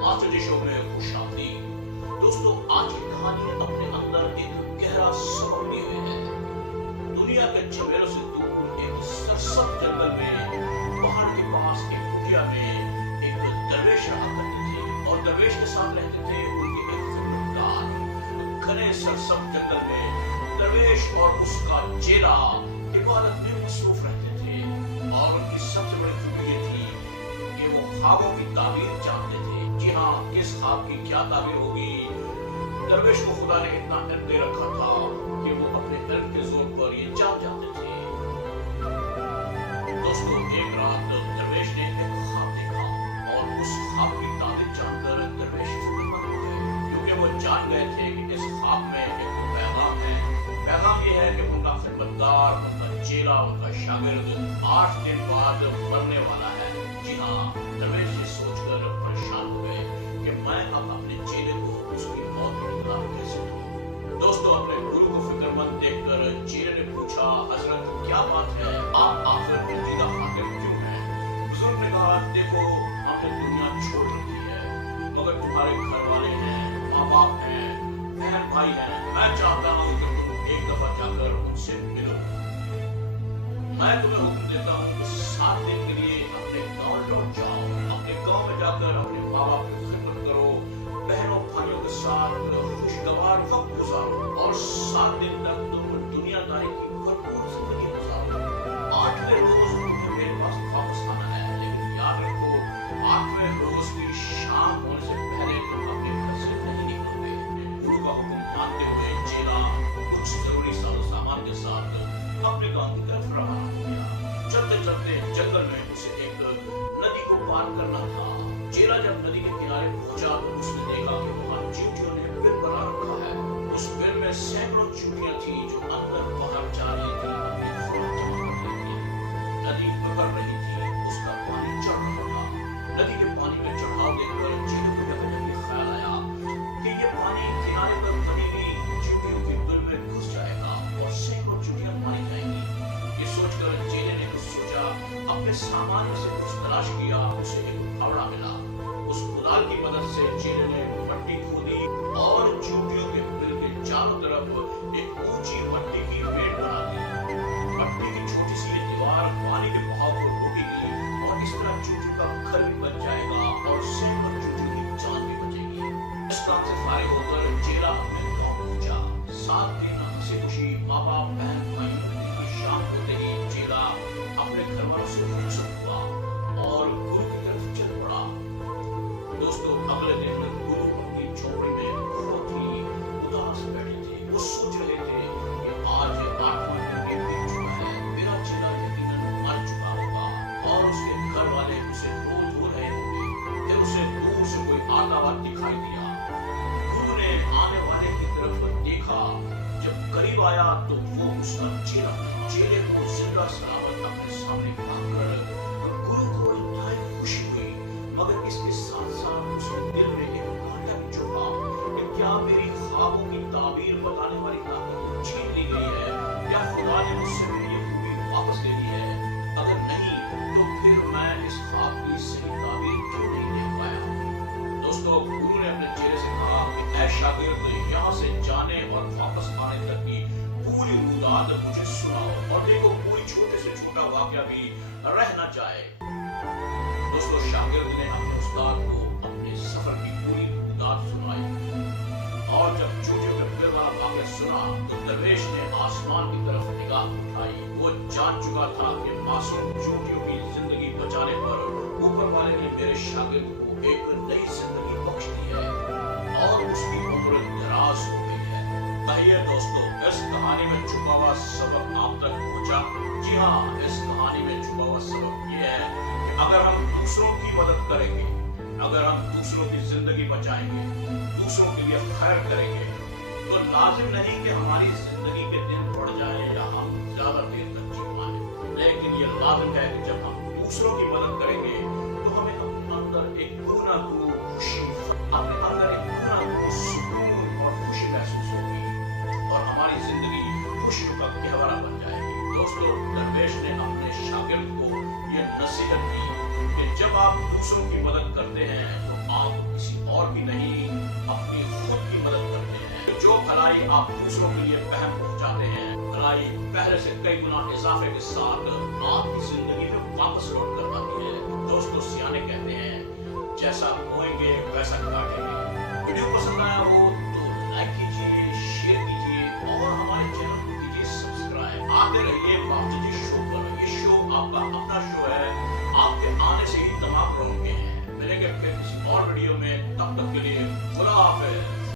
Master जी show में खुश आमदीद। दोस्तों, आज की कहानी अपने अंदर एक गहरा सबक लिए हुए है। दुनिया के झमेलों से दूर एक सरसब्ज जंगल में पहाड़ के पास एक कुटिया में एक दरवेश रहा करते थे और दरवेश के साथ रहते थे उनके एक खिदमतगार। घने सरसब्ज जंगल में दरवेश और उसका चेला इबादत में मसरूफ रहते थे और उनकी सबसे बड़ी खूबी ये थी कि वो ख्वाबों की ताबीर जानते थे। जी हाँ, किस ख्वाब की क्या ताबीर होगी, दरवेश को खुदा ने इतना इल्म दे रखा था कि वो अपने इल्म के जोर पर ये जान जाते थे। दोस्तों, एक रात दरवेश ने एक ख्वाब देखा और उस ख्वाब की ताबीर जानकर दरवेश फिक्रमंद हो गए, क्योंकि वो जान गए थे कि इस ख्वाब में एक पैगाम है। पैगाम ये है कि उनका खिदमतगार, उनका चेला, उनका शागिर्द 8 दिन बाद मरने वाला है। जी हाँ, दरवेश ये सोचकर परेशान हो गए कि मैं अब अपने चेले को उसकी मौत की इत्तला कैसे दूं। दोस्तों, अपने गुरु को फिक्रमंद देखकर चेले ने पूछा, हजरत क्या बात है, आप आखिर पेचीदा हाकिम क्यों हैं? बुजुर्ग ने कहा, देखो, हमने दुनिया छोड़ रखी है, मगर तुम्हारे घर वाले हैं, माँ बाप हैं, बहन भाई हैं। मैं चाहता हूँ कि तुम एक दफा जाकर उनसे मिलो। मैं तुम्हें हुक्म देता हूँ कि 7 दिन के लिए अपने गांव लौट जाओ। अपने गांव में जाकर अपने माँ बाप की खिदमत करो, बहनों भाइयों के साथ खुशगवार वक्त गुजारो और 7 दिन तक तुम दुनियादारी की भरपूर जिंदगी गुजारो। 8वें रोज तुम्हें मेरे पास वापस आना है, लेकिन याद रखो, 8वें रोज की शाम होने से पहले तुम अपने घर से नहीं निकलोगे। गुरु का हुक्म मानते हुए चेला कुछ जरूरी सामान के साथ अपने गांव की तरफ रवाना हो गया। चलते चलते जंगल में उसे एक नदी को पार करना था। चेला जब नदी के किनारे पहुंचा तो उसने देखा कि वहां चींटियों ने बिल बना रखा है। उस बिल में सैकड़ों चींटियां थी जो अंदर बाहर जा रही थी, अपनी खुराक जमा कर रही थी। नदी उतर रही थी, उसका पानी चढ़ रहा था। नदी के पानी में चढ़ाव देखकर चेले को यह ख्याल आया कि ये पानी किनारे पर बनी हुई चींटियों की बिल में घुस जाएगा और सैकड़ों चींटियां मारी जाएंगी। ये सोचकर चेले ने कुछ सोचा, अपने सामान में से कुछ तलाश किया। उसे एक फावड़ा मिला। उस कुदाल की मदद से चेले ने मट्टी खोदी और चींटियों के बिल के चारों तरफ एक ऊंची मट्टी की मेड़ बना दी। मट्टी की छोटी सी दीवार पानी के बहाव को रोकेगी और इस तरह चींटियों का घर भी बच जाएगा और सैकड़ों चींटियों की जान भी बचेगी। इस काम से फारिग होकर चेला अपने गांव पहुंचा। 7 दिन हंसी खुशी माँ बाप, बहन भाइयों की शाम होते ही चेला अपने घर वालों से रुखसत हुआ और गुरु की तरफ चल पड़ा। दोस्तों, अगले दिन गुरु अपनी झोपड़ी में बहुत ही उदास बैठे थे। वो सोच रहे थे कि आज 8वां दिन बीत चुका है, मेरा चेला यकीनन मर चुका होगा और उसके घर वाले उसे रो रहे होंगे। फिर उसे दूर से कोई आता हुआ दिखाई दिया। गुरु ने आने वाले की तरफ देखा। जब करीब आया तो वो उसका चेला था। चेले को जिंदा सलामत अपने सामने पाकर गुरु को इंतहाई खुशी हुई, मगर इसके साथ साथ उसके दिल में एक कांटा भी चुभा कि क्या मेरी ख्वाबों की ताबीर बताने वाली ताकत छीन ली गई है, या खुदा ने मुझसे मेरी ये खूबी वापस ले ली है? अगर नहीं तो फिर मैं इस ख्वाब की सही ताबीर क्यों नहीं देख पाया? दोस्तों, गुरु ने अपने चेले से कहा कि ऐ शागिर्द, यहाँ से जाने और वापस आने तक की पूरी रुदात मुझे सुनाओ और देखो कोई छोटे से छोटा वाकया भी रह न जाए। दोस्तों, शागिर्द ने अपने उस्ताद को अपने सफर की पूरी रुदात सुनाई और जब चींटियों के बिल वाला वाकया सुना तो दरवेश ने आसमान की तरफ निगाह उठाई। वो जान चुका था कि मासूम चींटियों की जिंदगी बचाने पर ऊपर वाले ने मेरे शागिर्द को एक नई जिंदगी बख्श दी है और उसकी उम्र दराज हो गई है। कहिए दोस्तों, इस कहानी में छुपा हुआ सबक आप तक पहुंचा? जी हाँ, इस कहानी में छुपा हुआ सबक ये है कि अगर हम दूसरों की मदद करेंगे, अगर हम दूसरों की जिंदगी बचाएंगे, दूसरों के लिए खैर करेंगे, तो लाजिम नहीं कि हमारी जिंदगी के दिन बढ़ जाए या हम ज्यादा देर तक जी पाए, लेकिन ये लाजिम है कि जब हम दूसरों की मदद करेंगे तो हमें अपने अंदर एक गुनागू खुशी, अपने अंदर एक गुनागू सुकून और खुशी महसूस होगी और हमारी जिंदगी खुशियों का गहवारा बन जाएगी। दोस्तों, दरवेश ने अपने शागिर्द को यह नसीहत की कि जब आप दूसरों की मदद करते हैं तो आप किसी भलाई आप दूसरों के लिए बहम पहुंचाते हैं, भलाई पहले से कई गुना इजाफे के साथ आपकी जिंदगी में वापस लौट कर आती है। दोस्तों, सियाने कहते हैं जैसा बोएंगे वैसा काटेंगे। वीडियो पसंद आया हो तो लाइक कीजिए, शेयर कीजिए और हमारे चैनल को कीजिए सब्सक्राइब। आते रहिए